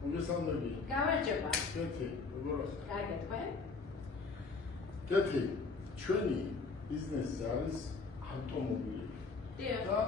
მოგესალმები. გამარჯობა. კეთილი, როგორ ხარ? კარგი, თქვენ? კეთილი. ჩვენი ბიზნესი არის ავტომობილები. დიახ. და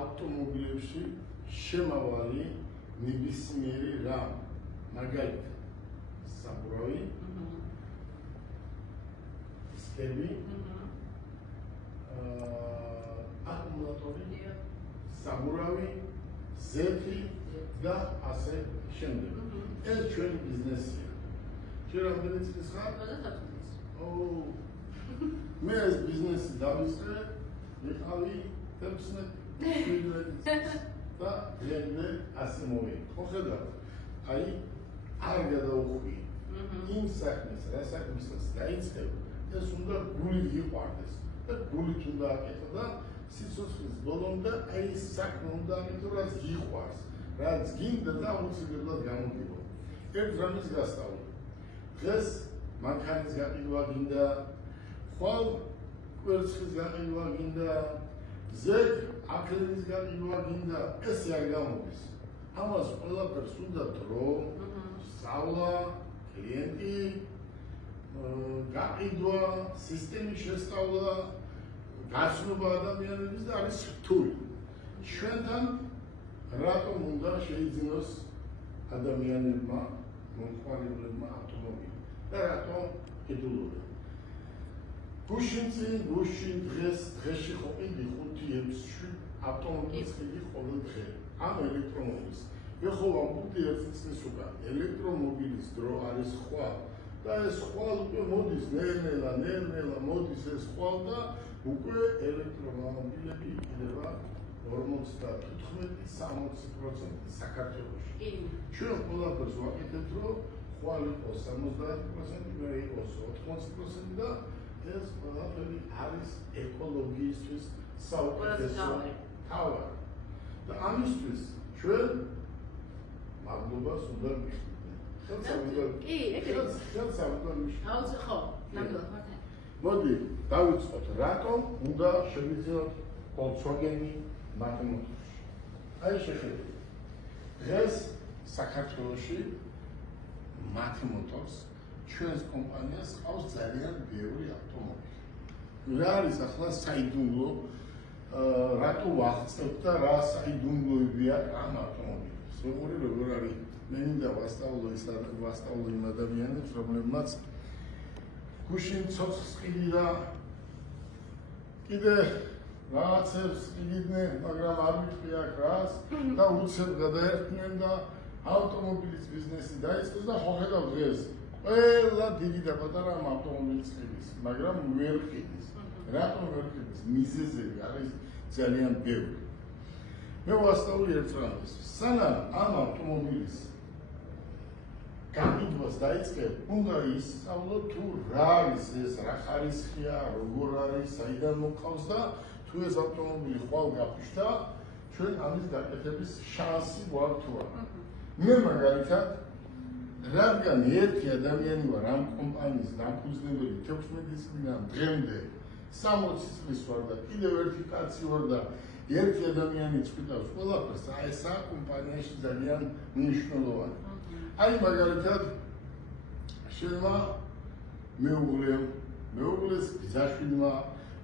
ავტომობილებში შემავალი ნებისმიერი რამ, მაგალითად, საბურავი, სქემი, აკუმულატორი, საბურავი, ზეთი და ასე შემდეგ. ეს ჩვენი ბიზნესია. შენ რამდენი წლის ხარ? 24 წლის. მე ეს ბიზნესი დავიწყე, ვიყავი 16 წლის და დღემდე ასე მოვიდა. ხო ხედავ? აი არ გადაუხვი. იმ საქმეს, რა საქმესაც დაიწყებ, ეს უნდა გული იყვარდეს და გულით უნდა აკეთო და სიცოცხლის ბოლომდე აი ეს საქმე უნდა აკეთო, რაც გიყვარს, რაც გინდა და აუცილებლად გამოგივა. ერთ რამის გასწავლე. დღეს მანქანის გაყიდვა გინდა, ხვალ კვერცხის გაყიდვა გინდა, ზეგ აკრენის გაყიდვა გინდა, ესე არ გამოდის. ამას ყველაფერს უნდა დრო, სწავლა, კლიენტი, გაყიდვა, სისტემის შესწავლა, გაცნობა ადამიანების და არის რთული. ჩვენთან რატომ უნდა შეიძინოს ადამიანებმა, მომხმარებლებმა ავტომობილი და რატომ ედულობენ? გუშინ დღეში ხო ყიდი 5-6 ავტომობილის ყიდი ყოველ დღე. ამ ელექტრომობილის. ეხლა ვამბობდი ერთი წლის უკან, ელექტრომობილის დრო არის ხვალ და ეს ხვალ უკვე მოდის ნელ-ნელა მოდის ეს ხვალ და უკვე ელექტრომობილები იქნება 55-60% საქართველოში. ჩვენ ყველაფერს ვაკეთებთ, რომ ხვალ იყოს 70%, მე იყოს 80% და ეს ყველაფერი არის ეკოლოგიისთვის საუკეთესო თავი. და ამისთვის ჩვენ მადლობას უნდა მიხდით. კი, ეგრეც. ხელს უნდა მიშლით. ხო, ნამდვილად მართლა. მოდი, დავიწყოთ, რატომ უნდა შევიძინოთ Volkswagen-ი მათი მოტორში. აი შეხედეთ. დღეს საქართველოში მათი მოტორს ჩვენს კომპანიას ყავს ძალიან ბევრი ავტომობილი. რა არის ახლა საიდუმლო, რატო ვახცევთ და რა საიდუმლოებია ამ ავტომობილებს? როგორ არის? მე მინდა ვასწავლო იმ ადამიანებს, რომლებმაც გუშინ ცოცხს ყიდდა კიდე რაღაცებს ყიდნენ, მაგრამ არ ვიტყვი აქ რას და უცებ გადაერტნენ და ავტომობილის ბიზნესი დაიწყეს და ხო ხედავ დღეს ყველა დიდი და პატარა ამ ავტომობილის ყიდის, მაგრამ ვერ ყიდის. რატომ ვერ ყიდის? მიზეზები არის ძალიან ბევრი. მე ვასწავლი ერთ რამეს. სანამ ამ ავტომობილის გაყიდვას დაიწყებ, უნდა ისწავლო თუ რა არის ეს, რა ხარისხია, როგორ არის, საიდან მოყავს და თუ ეს ავტომობილი ხვალ გაფიშდა, ჩვენ ამის გაკეთების შანსი გვაქვს თუ არა. მე მაგალითად, რადგან ერთი ადამიანი ვარ ამ კომპანიის დამფუძნებელი 16 წლიდან დღემდე 60 წლის ვარ და კიდევ ერთი კაცი ვარ და ერთი ადამიანი წვითავს ყველაფერს, აი ეს კომპანიაში ძალიან მნიშვნელოვანი. აი მაგალითად შენმა მეუღლეს ბიძაშვილმა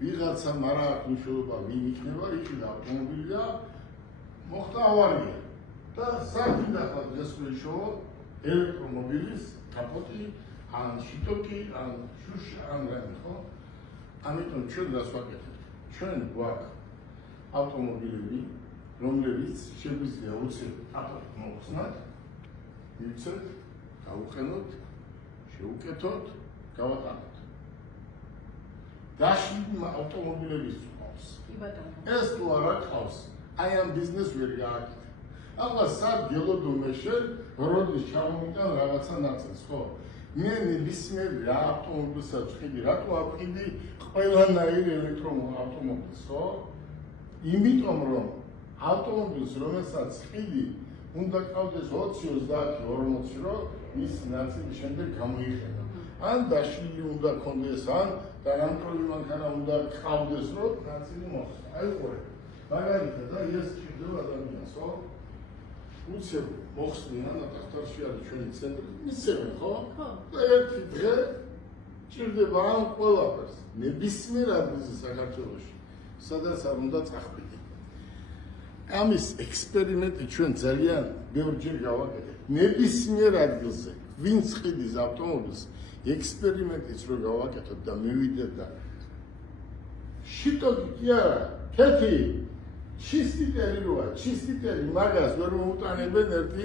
ვიღაცა არა აქვს მნიშვნელობა ვინ იქნება, იქნება ავტომობილი და მოხდა ავარია და საერთოდ ახლა დღეს ვეშოვო ელექტრომობილის კაპოტი, ან შიტოკი, ან შუშა, ან რამე, ხო? ამიტომ ჩვენ რას ვაკეთებთ? ჩვენ გვაქვს ავტომობილები, რომლებიც შეგვიძლია უცებ კაპოტი მოვხსნათ, მივცეთ, გავუყენოთ, შევუკეთოთ, გავატანოთ. დაშლილი ავტომობილების ყავს. ეს თუ არა ყავს, აი ამ ბიზნესს ვერ გააკეთებ. ახლა სად გელოდო შენ, როდის ჩამომიტან რაღაცა ნაწილს, ხო? მე ნებისმიერ ავტომობილსაც ვყიდი, რატო ავყიდი ყველანაირ ელექტროავტომობილს, ხო? იმიტომ რომ ავტომობილს რომელსაც ვყიდი, უნდა ყავდეს 20-30-40, რომ ის ნაწილი შემდეგ გამოიყენა. ან დაშლილი უნდა ქონდეს, ან დანამტვრევი მანქანა უნდა ყავდეს, რომ ნაწილი მოხსნა. აი ყურე. მაგალითად, ეს ჭირდება ადამიანს, ხო? უცებ მოხსნიან ნატახტარში არის ჩვენი ცენტრი ისევე ხო? ხო. და ერთი დღე ჭირდება ამ ყველაფერს ნებისმიერ ადგილზე საქართველოში სადაც არ უნდა წახვიდე. ამის ექსპერიმენტი ჩვენ ძალიან ბევრჯერ გავაკეთეთ ნებისმიერ ადგილზე ვინც ყიდის ავტომობილს ექსპერიმენტიც რო გავაკეთოთ და მივიდეთ და შიტოგი კი არა თეთი ჩისტიტელი როა ჩისტიტელი მაგას ვერ მოუტანებენ ერთი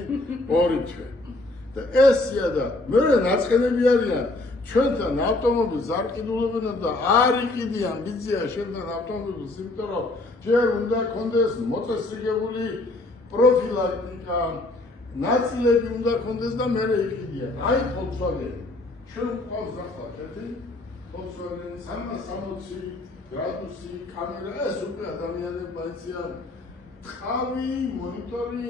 ორი თვე და ესია და მე ნაწყენები არიან ჩვენთან ავტომობილს არ ყიდულებენ და არ იყიდიან ბიძია შენთან ავტომობილს იმიტომ რომ ჯერ უნდა კონდეს მოწესრიგებული პროფილაქტიკა ნაწილები უნდა კონდეს და მე იყიდიან აი Volkswagen ჩვენ ყავს ახლა ერთი Volkswagen 360 გრადუსი კამერა ეს უკვე ადამიანებს მაიციან ტყავი მონიტორი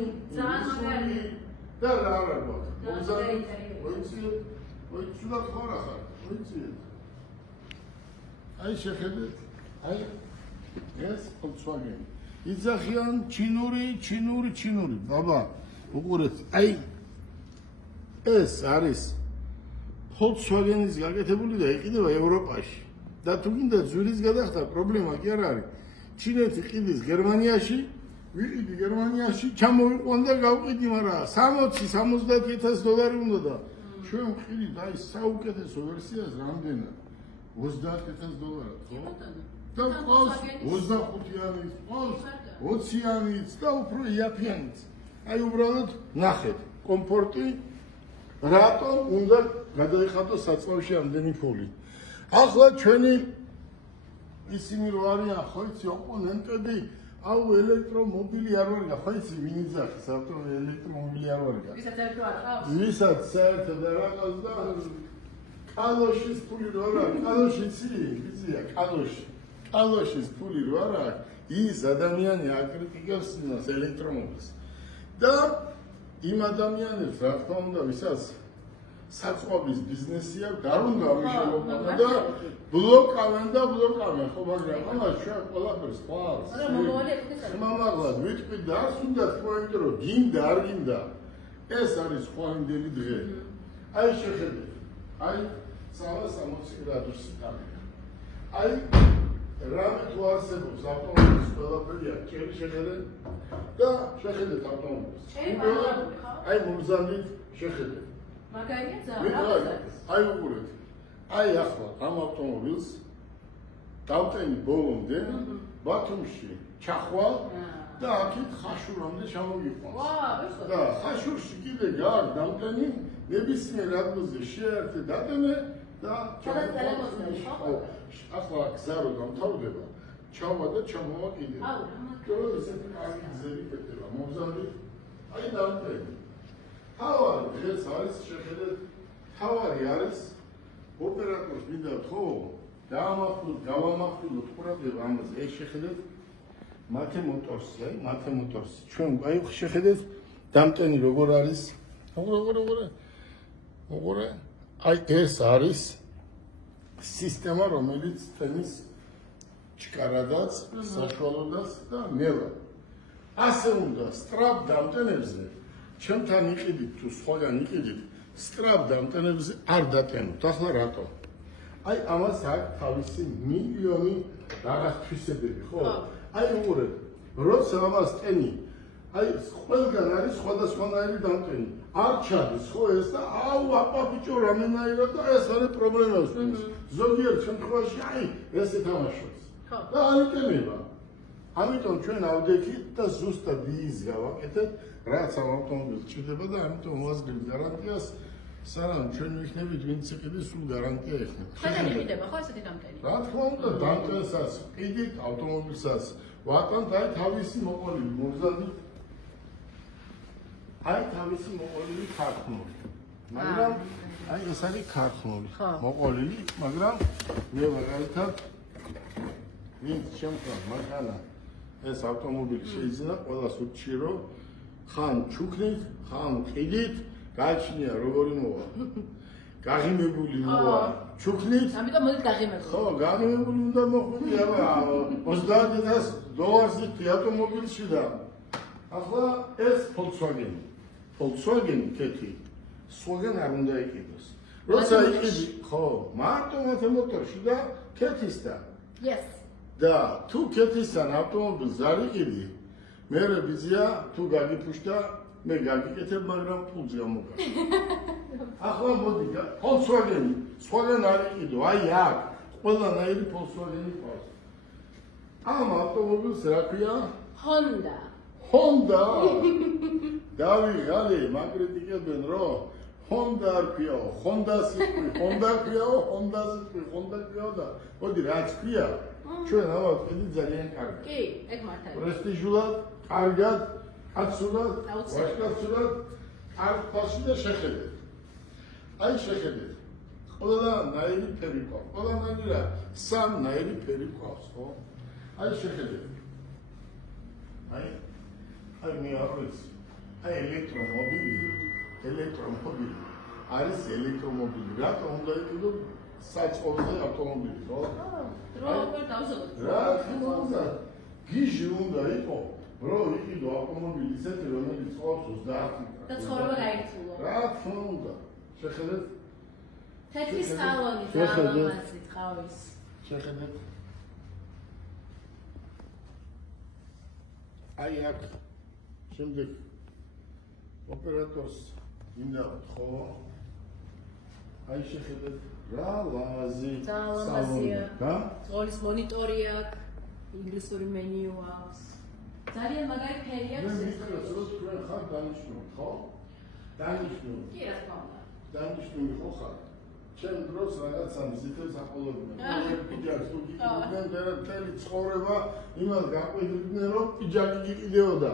და რა გვაქვს მომზადი ვიცი და ხარ ახლა ვიცი აი შეხედეთ აი ეს Volkswagen იძახიან ჩინური ბაბა უყურეთ აი ეს არის Volkswagen-ის გაკეთებული და იყიდება ევროპაში და თუ გინდა ზვირის გადახდა პრობლემა კი არ არის ჩინეთი ყიდის გერმანიაში ვიყიდი გერმანიაში ჩამოვიყვან და გავყიდი მაგრამ 60-70,000 დოლარი უნდა და ჩვენ ვყიდით აი საუკეთესო ვერსიას რამდენად 30,000 დოლარად ხო და ყავს 25-იანიც ყავს 20-იანიც და უფრო იაფიანიც აი უბრალოდ ნახეთ კომფორტი რატომ უნდა გადაიხადოს საწმავში ამდენი ფული ახლა ჩვენი ისინი რო არიან ხო იცი ოპონენტები აუ ელექტრომობილი არ ვარ ხო იცი ვინ იძახის ელექტრომობილი არ ვარ ვისაც საერთოდ არ აქვს და კალოშის ფული რო არ აქვს კალოში იცია კალოშის ფული რო არ აქვს ის ადამიანი აკრიტიკებს იმას ელექტრომობილს და იმ ადამიანებს რა თქმა უნდა ვისაც საწყობის ბიზნესი აქვს არ უნდა ამიშოვებოდნენ და ბლოკავენ ხო მაგრამ ამას ჩვენ ყველაფერს ყავს მამაღლად ვიტყვი და არც უნდა თქვა იმიტომ რომ გინდა არ გინდა ეს არის ხვანდელი დღე აი შეხედეთ აი 360 გრადუსი კამერა აი რამე თუ არსებობს ავტომობილის ყველაფერია ჭერი შეხედეთ და შეხედეთ ავტომობილს აი მომზადით შეხედეთ მაგარია ძალიან აი უყურეთ აი ახლა ამ ავტომობილს დავტენი ბოლომდე ბათუმში ჩახვალ და აქეთ ხაშურამდე ჩამოვიყვანს და ხაშურში კიდე გააქვს დამტენი ნებისმიერ ადგილზე შეერთე დატენე და ახლა გზა რო დამთავრდება ჩავა და ჩამოვა კიდე ჩვენ ესეთი კარგი გზები პეტრა მომზადით აი დამტენი თავარი დღეს არის შეხედეთ თავარი არის ოპერატორს მინდა ხო გავამახვილოთ ყურადღება ამაზე ეს შეხედეთ მათე მოტორს ჩვენ აი შეხედეთ დამტენი როგორ არის უყურე აი ეს არის სისტემა რომელიც ტენის ჩკარადაც საშუალოდაც და მელა ასე უნდა სტრაპ დამტენებზე ჩემთან იყიდით თუ სხვაგან იყიდით სტრაპ დამტენებზე არ დატენოთ ახლა რატო აი ამას აქვს თავისი მილიონი რაღაც თვისებები ხო აი უყურეთ როცა ამას ტენი აი ყველგან არის სხვადასხვანაირი დამტენი არ ჩადის ხო ეს და აუ აპაპიჭო რამენაირად და ეს არის პრობლემა ზოგიერთ შემთხვევაში აი ესე თამაშობს და არ იტენება ამიტომ ჩვენ ავდექით და ზუსტად ის გავაკეთეთ რაც ამ ავტომობილს ჭირდება და ამიტომ ვაზრდებით გარანტიას სანამ ჩვენ ვიქნებით ვინც იყიდეს სულ გარანტია ეხება ხოდა იყიდება ხო ესეთი დამტენი რა თქმა უნდა დამტენსაც ყიდით ავტომობილსაც ვატანთ აი თავისი მოყოლილი მომზადით აი თავისი მოყოლილი ქარხნული მაგრამ აი ეს არის ქარხნული მოყოლილი მაგრამ მე მაგალითად ვინც შემდგომ მაგალა ეს ავტომობილი შეიძლება ყველას უჩირო ხან ჩუქნით ხან ყიდით გაჩნია როგორი მოვა გაღიმებული მოვა ჩუქნით ამიტომ მოდით გაღიმებო ხო გაღიმებული უნდა მოხვიდე აბა $30,000 ავტომობილში და ახლა ეს Volkswagen კეთი სხვაგან არ უნდა იყიდოს. როცა იყიდი, ხო, მარტო მოტორში და კეთისთან. Yes. და თუ კეთისთან ავტომობილს არ იყიდი, მე ბიზია თუ გაგიფუშდა, მე გაგიკეთებ, მაგრამ ფულს გამოგა. ახლა მოდი, Volkswagen სხვაგან არ იყიდო, აი აქ ყველანაირი Volkswagen ყავს. ამ ავტომობილს რა ქვია? Honda. დავიღალე, მაკრიტიკებენ რომ Honda არ ქვიაო, Honda-ს იყვი, Honda ქვიაო, Honda-ს იყვი, Honda ქვიაო და მოდი რაც ქვია, ჩვენ ამას ვხედით ძალიან კარგად. კი, ეგ მართალია. პრესტიჟულად, კარგად, კაცურად, ვაჟკაცურად, არ ფასი და შეხედეთ. აი შეხედეთ. ყველანაირი ფერი ყავს, ყველანაირი რა, სამნაირი ფერი ყავს, ხო? აი შეხედეთ. აი მე არ ვიცი. აი ელექტრომობილი. არის ელექტრომობილი. რატომ უნდა იყიდო საწყობზე ავტომობილი, ხო? დრო ვერ დავზოგოთ. რა თქმა გიჟი უნდა იყოს, რომ იყიდო ავტომობილი ისეთი, რომელიც ყოფს 30 და ცხოვრება გაირთულო. რა თქმა უნდა. შეხედეთ. თეთრი სალონი და ამაზი ყავის. შეხედეთ. აი აქ შემდეგ ოპერატორს მინდა ვთქო. აი შეხედეთ რა ლამაზი სალონია. ზოლის მონიტორი აქვს, ინგლისური მენიუ აქვს. ძალიან მაგარი ფერი აქვს. მე მითხრას რომ თქვენ ხარ დანიშნული, ხო? დანიშნული. კი, რა თქმა უნდა. დანიშნული ხო ხარ? ჩემ დროს რაღაცა მიზიდებს აყოლებდნენ. მე პიჯაკს თუ გიყიდნენ და მთელი ცხოვრება იმას გაყვიდნენ რომ პიჯაკი გიყიდეოდა.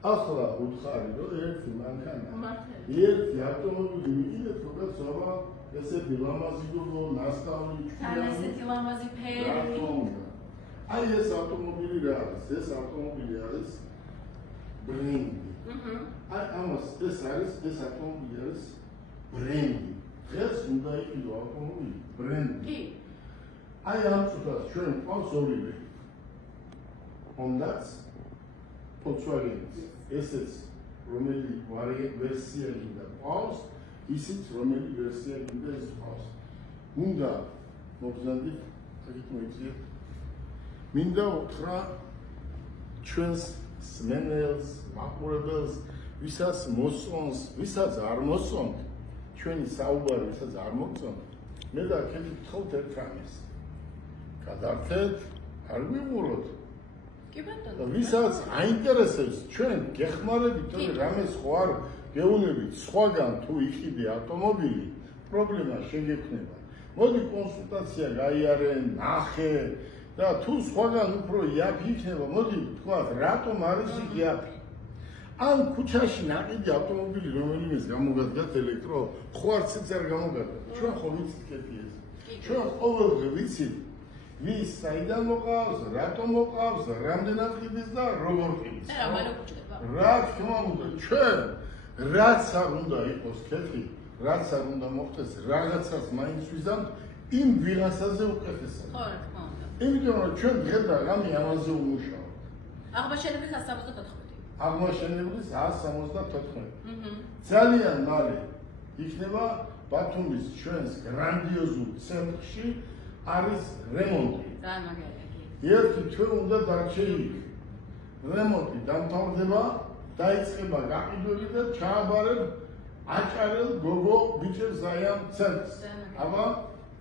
ახლა უთხარი რომ ერთი მანქანა. ერთი ავტომობილი მიყიდეთ, თქოს ზომა ესეთი ლამაზი გულო, ნასტავი, თან ესეთი ლამაზი ფერი. აი ეს ავტომობილი რა არის? ეს ავტომობილი არის ბრენდი. აი ამას ეს ავტომობილი არის ბრენდი. ეს უნდა იყიდო ავტომობილი ბრენდი. კი. აი ამ წუთას ჩვენ ყავს ორივე. Honda-ს, Volkswagen-ს. ესეც რომელი ვერსია გინდა ყავს, ისიც რომელი ვერსია გინდა ეს ყავს. უნდა მოგზანდით, თქვით მოიწიეთ. მინდა უთხრა ჩვენს სმენელს, მაყურებელს, ვისაც მოსწონს, ვისაც არ მოსწონთ, ჩვენი საუბარი ვისაც არ მოგწონთ, მე და კეთი ვთხოვთ ერთ რამეს. გადართეთ, არ ვიმუროთ. კი ბატონო. ვისაც აინტერესებს, ჩვენ გეხმარებით, თორე რამეს ხო არ გეუბნებით, სხვაგან თუ იყიდე ავტომობილი, პრობლემა შეგექნება. მოდი კონსულტაცია გაიარენ, ნახე და თუ სხვაგან უფრო იაფი იქნება, მოდი ვთქვათ, რატომ არის იქ იაფი? ან ქუჩაში ნაყიდი ავტომობილი რომელიმეს გამოგადგათ ელექტრო, ხო არციც არ გამოგადგათ. ჩვენ ხო ვიცით კეთი ეს. ჩვენ ყოველდღე ვიცით ვის საიდან მოყავს, რატომ მოყავს, რამდენად ყიდის და როგორ ყიდის. რა თქმა უნდა, ჩვენ რაც არ უნდა იყოს კეთი, რაც არ უნდა მოხდეს, რაღაცას მაინც ვიზამთ იმ ვიღაცაზე უკეთესად. ხო, რა თქმა უნდა. იმიტომ რომ ჩვენ დღეს და ღამე ამაზე ვმუშაობთ. აღმაშენებლის 174. აღმაშენებლის 174. ძალიან მალე იქნება ბათუმის ჩვენს გრანდიოზულ ცენტრში არის რემონტი. ძალიან მაგარია კი. ერთი ჩვენ უნდა დარჩეით. რემონტი დამთავრდება, დაიწყება გაყიდვები და ჩააბარებ აჭარელ გოგო ბიჭებს აი ამ ცენტრს. აბა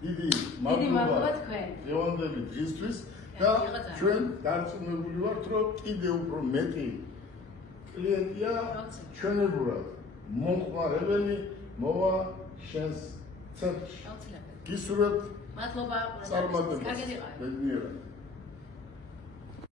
დიდი მადლობა თქვენ. გეუბნები დღისთვის და ჩვენ დარწმუნებული ვართ, რომ კიდევ უფრო მეტი კლიენტია ჩვენებურად მომხმარებელი მოვა შენს ცენტრში. გისურვებთ მადლობა. წარმატებას.